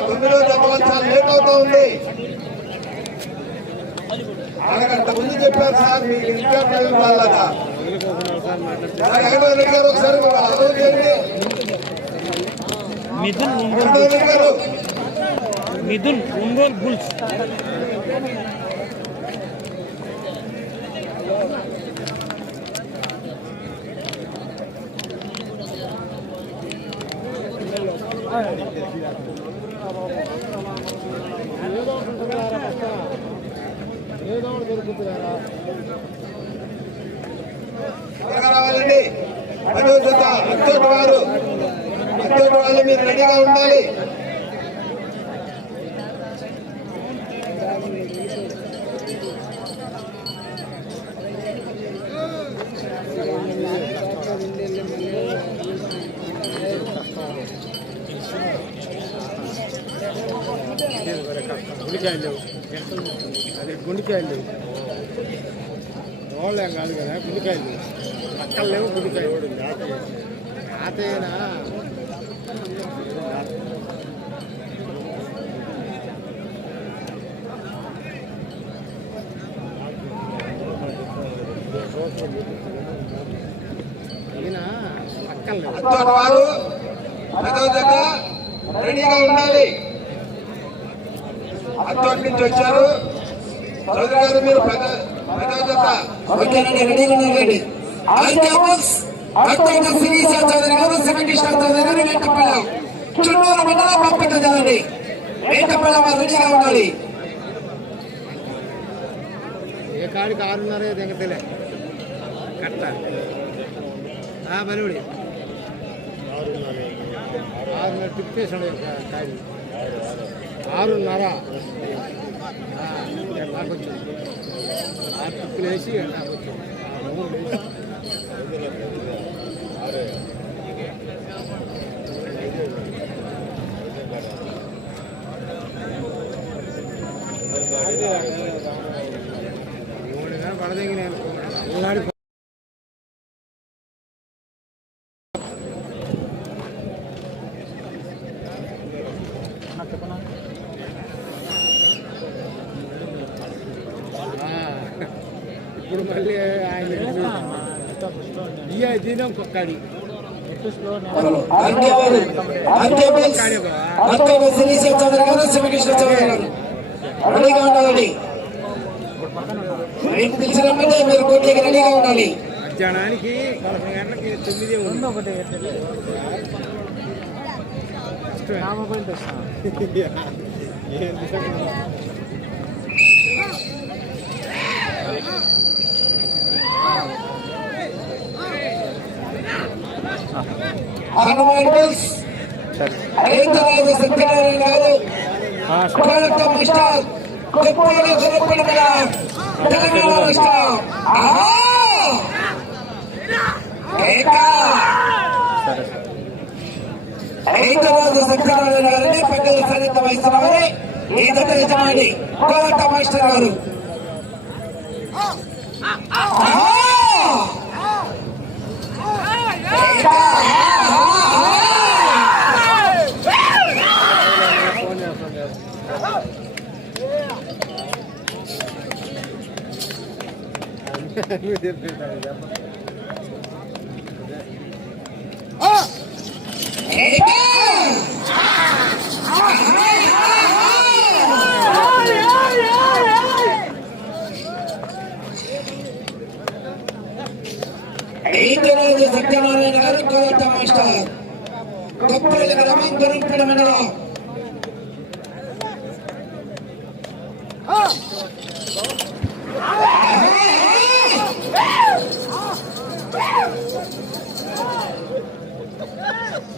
తొమ్మిదో చెప్పడం చాలా లేట్ అవుతా ఉంది అరగంట ముందు చెప్పారు సార్ మీకు ఇంకా టైం రాలేదా జగన్మోహన్ రెడ్డి గారు ఒకసారి చేయండి మిథున్ గారు మిథున్ ఒంగోలు బుల్స్. రావాలండి పదో వారు వాళ్ళు మీరు రెడీగా ఉండాలి గుండెకాయలు అదే గుండెకాయలు రోళ్ళేం కాదు కదా గుండెకాయలు పక్కన లేవు గుండెకాయలు ఆతేనా ఈయన పక్కన లేవు అచ్చోటి వారు రెడీగా ఉండాలి. అచ్చోటి నుంచి వచ్చారు. చౌదరి గారు మీరు పదో పదో జత ఓకేనండి రెడీగా ఉన్నారండి ఆర్కేబుల్స్ అత్యంత శ్రీశా చౌదరి గారు శివకృష్ణ చౌదరి గారు వెంకపల్లం చుట్టూరు మండలం పంపించదండి వెంకపల్లం వారు రెడీగా ఉండాలి. ఏ కాడికి ఆరున్నర దిగతలే కట్ట ఆ బలివుడి ఆరున్నర తిప్పేసాడు కాడి ఆరున్నర. నాకు వచ్చింది. ఆరు టిప్పులు వేసి నాకు వచ్చింది ఆ మూడు వేసి. మూడు కానీ పడదగిన ఉల్లాడి ఆ, ఇప్పుడు మళ్ళీ ఆయన ఇయ్య దీని శ్రీశా చౌదరి గారు శివకృష్ణ చౌదరి గారు రెడీగా ఉండాలండి. మీకు తెలిసిన వెంటనే మీరు పోటీకి రెడీగా ఉండాలి. గంటలకి తొమ్మిది ఉంది. ఒకటి ఆర్నమెంటల్స్ ఐదరాజు సత్యనారాయణ గారు కోలత మిస్టర్ తెలంగాణ పెద్దలు ఈ యజమాని మాస్టర్ గారు. ఆహా! ఏకా! ఫోన్ చేస్తాను ఏకా! ఐదరాజు సత్యనారాయణ గారు కోలత మాస్టర్ కొప్పల గ్రామం గురంపేట మండలం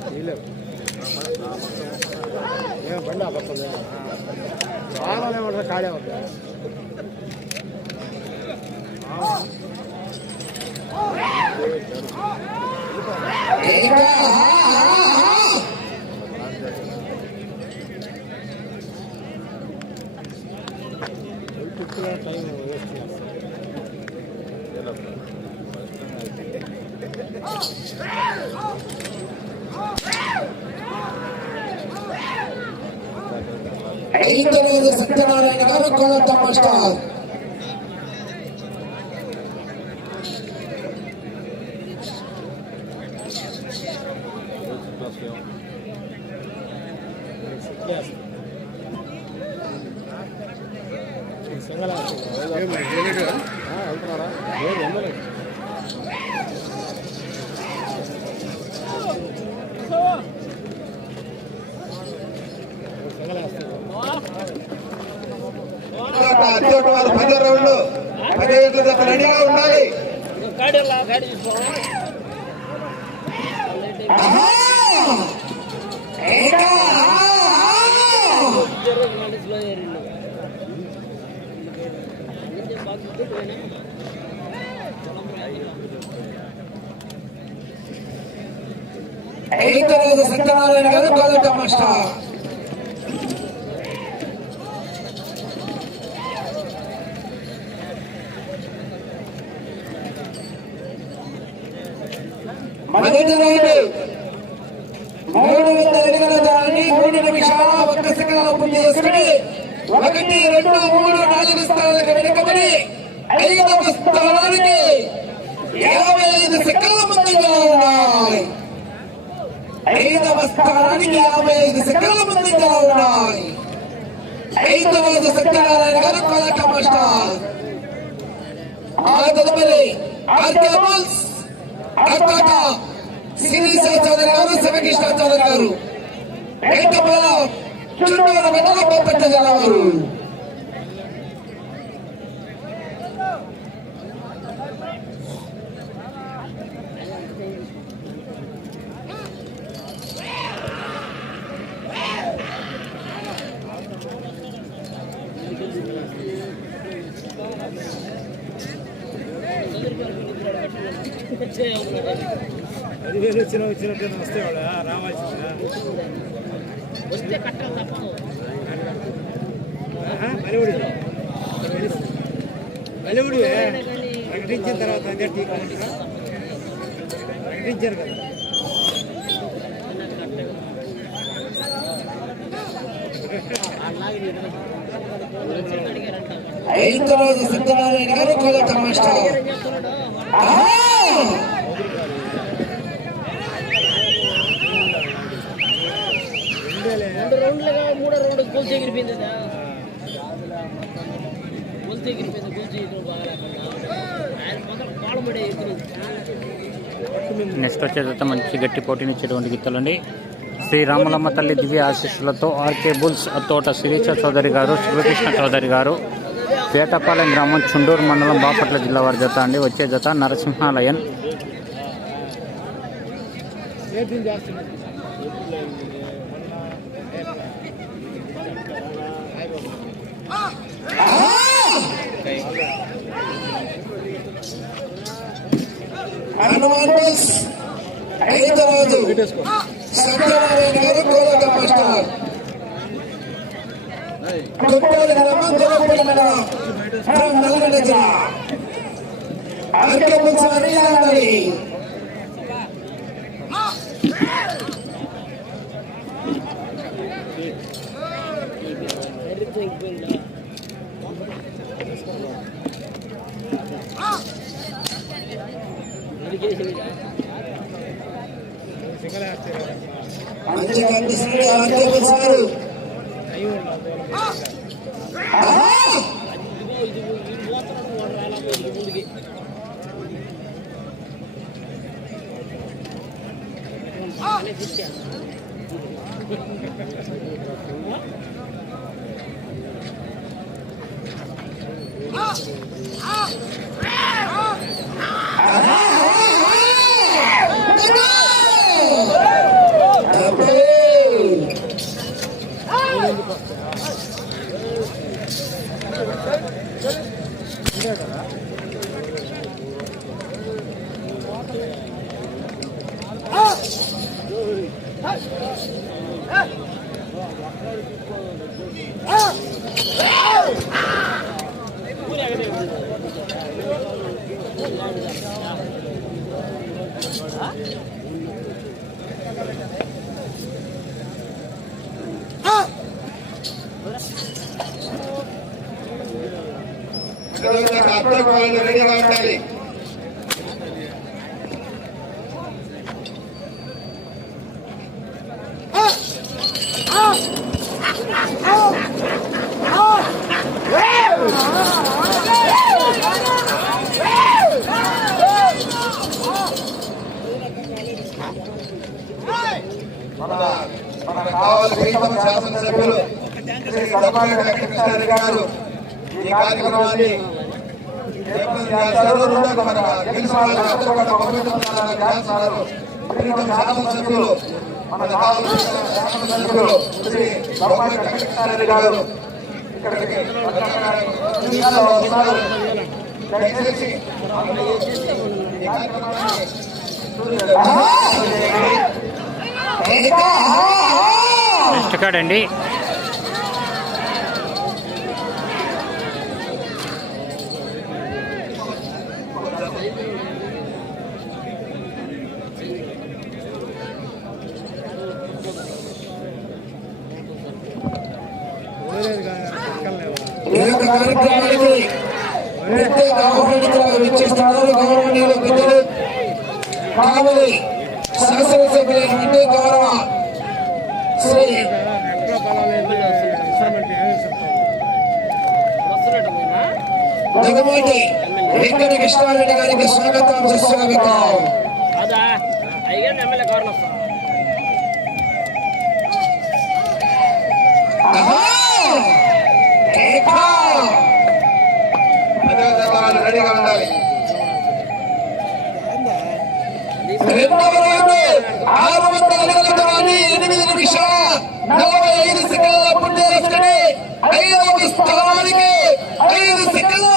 నీళ్ళు ఏం బండి ఆ పక్కన చాలా ఏమంటారు ఖాళీ అవుతుంది ఏకా! టైం వేస్ట్ చేస్తారు ఐదో రోజు సత్యనారాయణ గారు కోదంట మాస్టర్ అత్యోటి వారు పది రౌండ్లు పది గంటల దాకా రెడీగా ఉండాలి ఆహా! ఇంకా ఆహా! ఐదో సత్యనారాయణ గారు కోదంట మాస్టర్. మొదటి రౌండ్ మూడు వందల అడుగుల దాన్ని మూడు నిమిషాల ఒక్క సెకండ్ పూర్తి చేసుకుని ఒకటి రెండు మూడు నాలుగు స్థానాలకు వెనుకబడి ఐదవ స్థానానికి యాభై ఐదు సెకండ్ల ముందుగా ఉన్నాయి. ఐదవ స్థానానికి యాభై ఐదు సెకండ్ల ముందుగా ఉన్నాయి. ఐదవ ఐదు సత్యనారాయణ గారు కోలక మాస్టర్ ఆ తదుపరి ఆర్కే బుల్స్ అర్థాత శ్రీనివాస చౌదరి గారు శివకృష్ణ చౌదరి గారు వెంకటపల్లి చుట్టూ మండల పోపెట్ట వస్తే కట్టాలి తప్పదు ప్రకటించిన తర్వాత అదే టీ ప్రకటించారు కదా. ఐదు రోజు సత్యనారాయణ గారు కోలక మాస్టర్ చెప్తున్నాడు ఆహా! రెండు రౌండ్లుగా మూడో రౌండ్ గోల్స్ ఎగిరిపోయింది కదా ఎగిరిపోయింది ఎగిరి బాగా ఆయన ఎగిరింది నెక్స్ట్ మంచి గట్టి పోటీనిచ్చేటువంటి గీతలండి శ్రీ రాములమ్మ తల్లి దివ్య ఆశీస్సులతో ఆర్కే బుల్స్ తోట శిరీష చౌదరి గారు శివకృష్ణ చౌదరి గారు పేటపాలెం గ్రామం చుండూరు మండలం బాపట్ల జిల్లా వారి జత అండి. వచ్చే జత నరసింహాలయన్. ఏం సత్యనారాయణ గారు కోలక మాస్టర్ కుప్పల గ్రామం మండలం మనం నల్గొండ జిల్లా ఆడాలి হয়ে যায় బహుమతులు చేస్తున్నారు ప్రీతమ శాసనసభ్యులు మన కావాలి ప్రీతమ శాసనసభ్యులు శ్రీ గారు ఇక్కడికి దయచేసి ఈ కార్యక్రమాన్ని నెక్స్ట్ కార్డ్ అండి ఈ యొక్క కార్యక్రమానికి ప్రత్యేక ఆహ్వానితులుగా విచ్చేస్తున్నారు గౌరవనీయులు పెద్దలు కావలి శాసనసభ్యులైనటువంటి గౌరవ శ్రీ జగమోటి వెంకట కృష్ణారెడ్డి గారికి స్వాగతం సుస్వాగతం. అదా అయ్యారు ఎమ్మెల్యే కారణం వస్తా ఆహా! కేకా! పదవ జత వాళ్ళు రెడీగా ఉండాలి రెండవ రౌండ్ ఆరు వందల అడుగుల దూరాన్ని ఎనిమిది నిమిషాల నలభై ఐదు సెకండ్ల పుణ్యరక్షణి ఐదవ స్థానానికి ఐదు సెకండ్లు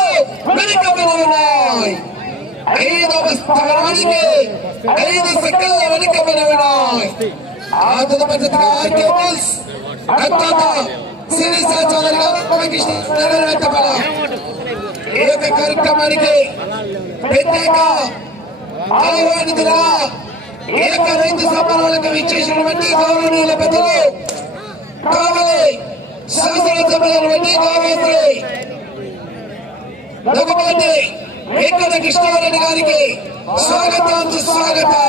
వెనుకబడి ఉన్నాయి ఐదవ స్థానానికి ఐదు సెకండ్ల వెనుకబడి ఉన్నాయి ఆ చౌదరి గారు రామకృష్ణ ఈ యొక్క కార్యక్రమానికి ప్రత్యేక ఆహ్వానితులుగా ఏక రైతు సమానాలకు విచ్చేసినటువంటి గౌరవనీయుల పెద్దలు కావలి శాసనసభ్యులైనటువంటి గౌరవశ్రీ రఘుపతి వెంకట కృష్ణారెడ్డి గారికి స్వాగతం సుస్వాగతం.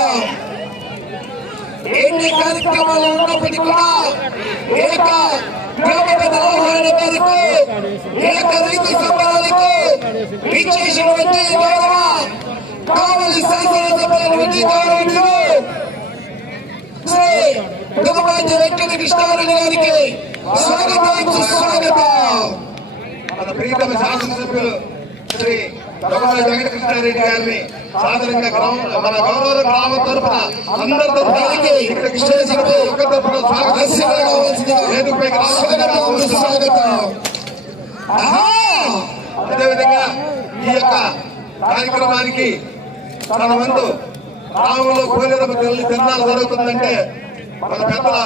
ఎన్ని కార్యక్రమాలు ఉన్నప్పటికీ కూడా ఏక గ్రామ పెద్దల ఆహ్వాన మేరకు ఏక రైతు సంబరాలకు విచ్చేసినటువంటి గౌరవ కావలి శాసనసభ్యులైనటువంటి గౌరవనీయులు శ్రీ రఘుపతి వెంకట కృష్ణారెడ్డి గారికి స్వాగతం సుస్వాగతం. మన ప్రీతమ శాసనసభ్యులు శ్రీ రఘురాజ వెంకటకృష్ణారెడ్డి గారిని సాధారణంగా గ్రామం మన గౌరవ గ్రామం తరఫున అందరి ఇక్కడ కృష్ణేశ్వరపై తరఫున స్వాగతం. స్వాగతం! అదేవిధంగా ఈ యొక్క కార్యక్రమానికి తన వంతు గ్రామంలో కోలేరమ్మ తల్లి తిరణాలు జరుగుతుందంటే మన పెద్దల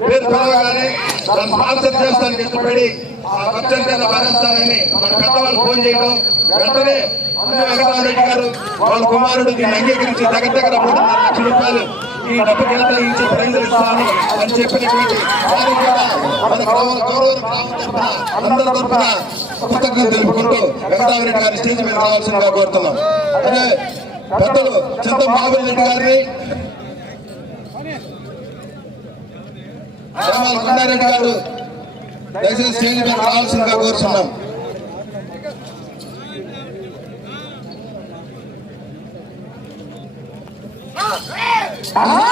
పేరు పిలవగానే దాన్ని స్పాన్సర్ చేస్తానికి ఇష్టపడి ఆ ఖర్చంటే భరిస్తానని మన పెద్దవాళ్ళు ఫోన్ చేయడం వెంటనే అన్న వెంకటరామరెడ్డి గారు వాళ్ళ కుమారుడు దీన్ని అంగీకరించి దగ్గర దగ్గర మూడున్నర లక్షల రూపాయలు ఈ డబ్బు కేటాయించి ప్రైజులు ఇస్తాను అని చెప్పినటువంటి వారికి కూడా మన గ్రామం గౌరవ గ్రామం తరఫున అందరి తరఫున కృతజ్ఞతలు తెలుపుకుంటూ వెంకటరామరెడ్డి గారి స్టేజ్ మీద రావాల్సిందిగా కోరుతున్నాం. అదే పెద్దలు చింత బాబురెడ్డి గారిని ధర్మాల కొండారెడ్డి గారు దయచేసి స్టేజ్ మీద రావాల్సిందిగా కోరుతున్నాం ఆహా!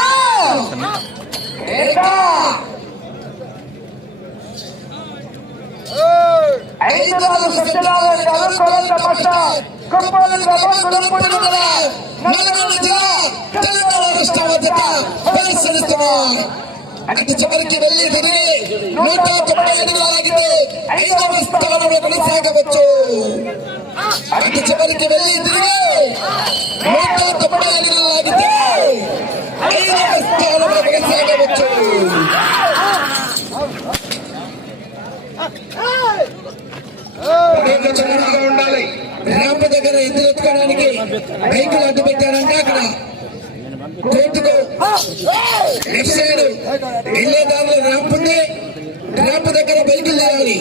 కేకా! ఐదు వందల సత్యనారాయణ గారు కొలంత మాస్టర్ కుప్పలు గ్రామం గుణపూడి మండలం నల్గొండ జిల్లా తెలంగాణ రాష్ట్ర మధ్యత పరిశీలిస్తున్నాం అటు చివరికి వెళ్ళి తిరిగి నూట తొంభై అడుగులు లాగితే ఐదవ స్థానంలో కొనసాగవచ్చు అటు చివరికి వెళ్ళి తిరిగి నూట తొంభై అడుగులు లాగితే ఐదవ స్థానంలో కొనసాగవచ్చు జాగ్రత్తగా ఉండాలి. ర్యాంప్ దగ్గర ఎదురు ఎత్తుకోవడానికి బైకులు అడ్డు పెట్టారంటే అక్కడ కోర్టుకు లెఫ్ట్ సైడ్ వెళ్ళే దారిలో ర్యాంప్ ఉంది ర్యాంప్ దగ్గర బైకులు తేవాలి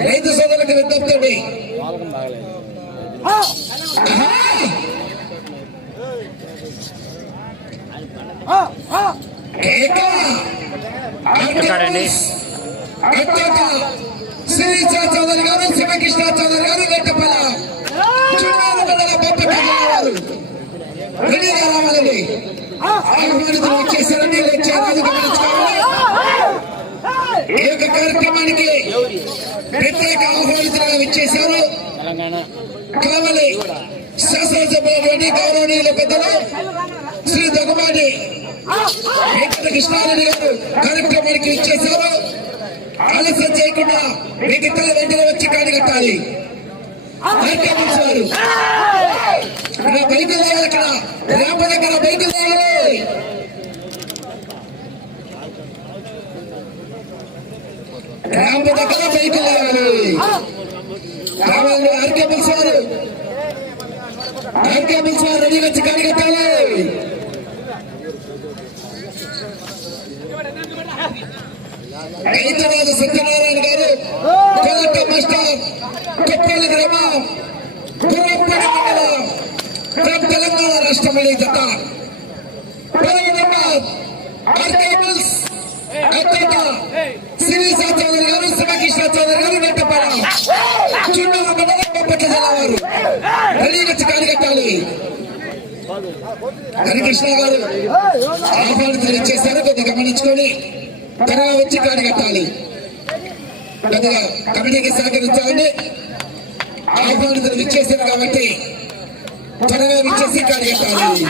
రైతు సోదరులకు విజ్ఞప్తి. ఏకా అత్యంత శ్రీచా చౌదరి గారు శివకృష్ణ చౌదరి గారు వెంటపల్ల. రావాలండి ఆహ్వానితులు వచ్చేసారని ఈ యొక్క కార్యక్రమానికి ప్రత్యేక ఆహ్వానితులుగా విచ్చేశారు. తెలంగాణ కావలి శాసనసభ్యులు గౌరవనీయుల పెద్దలు శ్రీ దొగమాటి వెంకట కృష్ణారెడ్డి గారు కార్యక్రమానికి ఇచ్చేశారు ఆలస్యం చేయకుండా మిగతా వెంటనే వచ్చి కాడి కట్టాలి. బయటకు వారు. ఇక్కడ బైకులు దగ్గర బయటకు లేవాలి. రేప దగ్గర బయటకు లేవాలి. కావాలి ఆర్కే పిలిచారు ఆర్కే పిలిచారు రెడీగా వచ్చి కాడి కట్టాలి. రైతురాజు సత్యనారాయణ గారు కోట మాస్టర్ కొప్పల్లి గ్రామం గుర్రప్పటి మండలం ఫ్రమ్ తెలంగాణ రాష్ట్ర మళ్ళీ జత. పదవి నెంబర్ ఆర్కేబుల్స్ అత్యంత శ్రీశా చౌదరి గారు శివకృష్ణ చౌదరి గారు వెంటపడ చుండూరు మండలం బొప్పట్ల జిల్లా వారు. రెడీగా చికాడి హరికృష్ణ గారు ఆహ్వానం తెలియజేశారు కొద్దిగా గమనించుకొని. త్వరగా వచ్చి కాడి కట్టాలి. కొద్దిగా కమిటీకి సహకరించాలని ఆహ్వానితులు ఇచ్చేసారు కాబట్టి త్వరగా విచ్చేసి కాడి కట్టాలి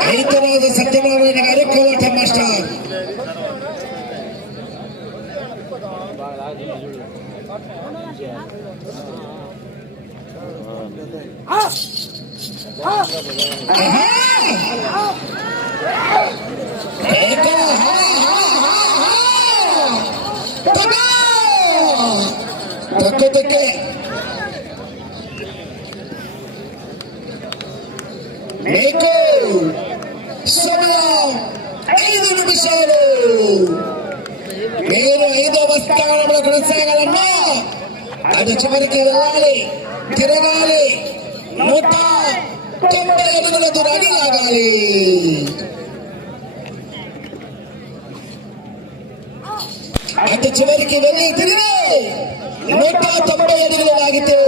రైతురాజు సత్యనారాయణ గారు కోట మాస్టర్ తక్కువ తక్కువ మీకు సమయం ఐదు నిమిషాలు మీరు ఐదవ స్థానంలో కొనసాగాలన్నా అది చివరికి వెళ్ళాలి తిరగాలి. నూట తొంభై అడుగుల దూరాన్ని లాగాలి. అటు చివరికి వెళ్ళి తిరిగి నూట తొంభై అడుగులు లాగితే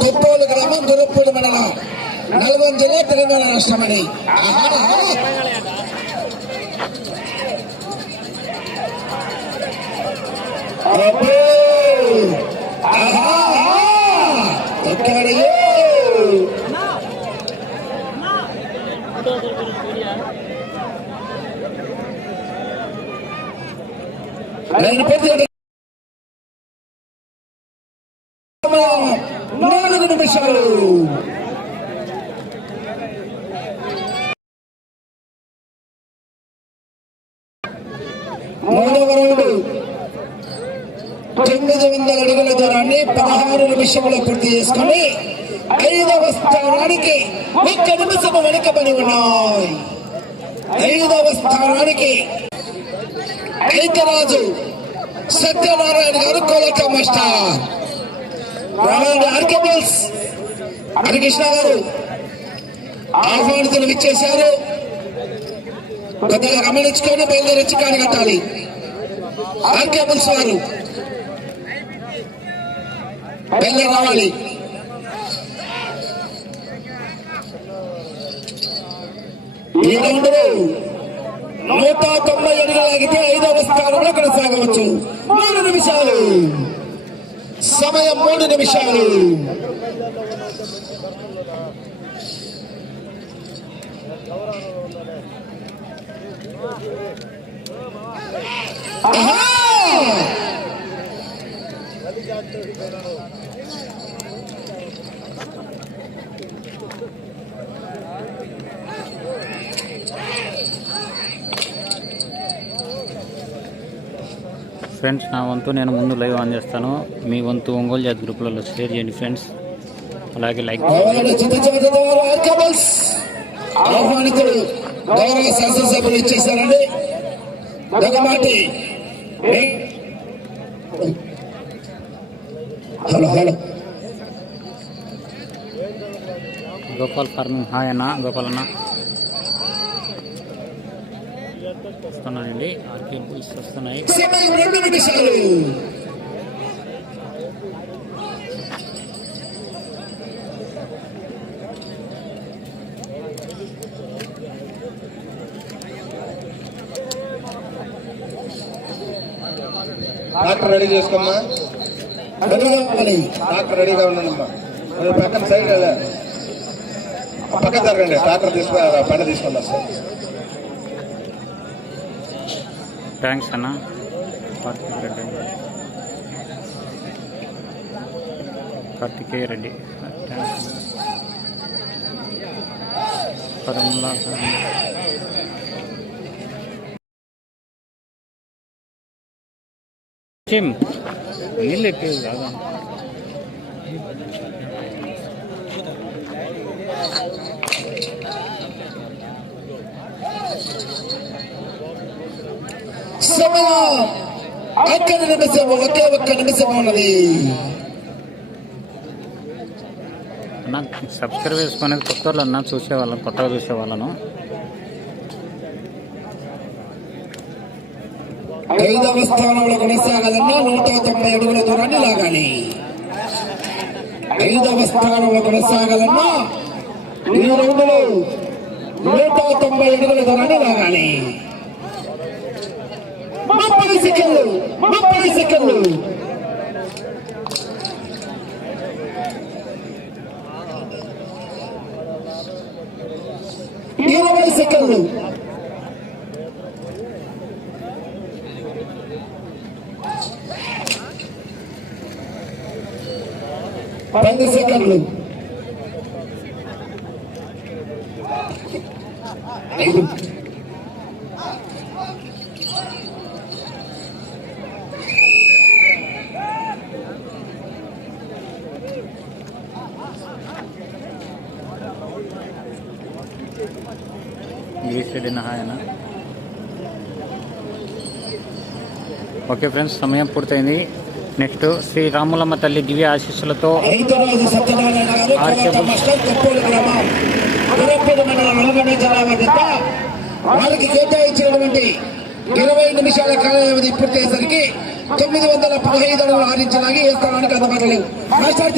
కొత్తోలు గ్రామం గురప్పూడి మండలం. నల్గొండ జిల్లా తెలంగాణ రాష్ట్రం అని నేను పెద్ద నాలుగు నిమిషాలు మూడవ రౌండ్ తొమ్మిది వందల అడుగుల దూరాన్ని పదహారు నిమిషంలో పూర్తి చేసుకుని ఐదవ స్థానానికి ఒక్క నిమిషము వెనుకబడి ఉన్నాయి. ఐదవ స్థానానికి ఐక్యరాజు సత్యనారాయణ గారు కోలక మాస్టర్. రామాయణ ఆర్కేబుల్స్ హరికృష్ణ గారు ఆహ్వానితులు ఇచ్చేశారు. కొద్దిగా గమనించుకొని బయలుదేరి కాడి కట్టాలి. ఆర్కెబుల్స్ వారు బయలుదేరి కావాలి? ఈ రౌండ్లో నూట తొంభై అడుగులు ఐదవ స్థానంలో కొనసాగవచ్చు. మూడు నిమిషాలు. సమయం మూడు నిమిషాలు. ఫ్రెండ్స్ నా వంతు నేను ముందు లైవ్ ఆన్ చేస్తాను. మీ వంతు ఒంగోలు జాతి గ్రూప్లలో షేర్ చేయండి ఫ్రెండ్స్. అలాగే లైక్ గౌరవ శాసనసభ్యులు Daggamati hello hello. Gopal farming hi అన్న గోపాల్ అన్న. వస్తున్నానండి ఆర్కే బుల్స్ వస్తున్నాయి. డాక్టర్ రెడీ చేసుకోమ్మా. డాక్టర్ రెడీగా మీరు పక్కన సైడ్ వెళ్ళా. పక్క జరగండి. డాక్టర్ తీసుకు పంట తీసుకున్నా సార్. థ్యాంక్స్ అన్న. కార్తిక్ రెడ్డి. కార్తికేయ రెడ్డి. థ్యాంక్స్ పరమలా చిమ్ నీళ్ళు ఎక్కేది కాదా. సమయం ఒక్క నిమిషం ఒకే ఒక్క నిమిషం ఉన్నది. సబ్స్క్రైబ్ చేసుకునేది కొత్త వాళ్ళు అన్న చూసేవాళ్ళం కొత్తగా చూసేవాళ్ళను. ఐదవ స్థానంలో కొనసాగాలన్నా నూట తొంభై అడుగుల దూరాన్ని లాగాలి. ఐదవ స్థానంలో కొనసాగాలన్నా ఈ రౌండ్లో నూట తొంభై అడుగుల దూరాన్ని లాగాలి. సెకండ్లు. ముప్పై సెకండ్లు. ఇరవై సెకండ్లు. పది సెకండ్లు. ఐదు గిరీష్ రెడ్డి హాయ్ అన్న ఓకే ఫ్రెండ్స్ సమయం పూర్తయింది. నెక్స్ట్ శ్రీ రాములమ్మ తల్లి దివ్య ఆశీస్సులతో వారికి కేటాయించినటువంటి ఇరవై నిమిషాల కాల వ్యవధి పూర్తయ్యేసరికి తొమ్మిది వందల పదహైదు అడుగులు ఆరించడానికి ఏ స్థానానికి అందుబాటులో లేవు. మాస్టర్.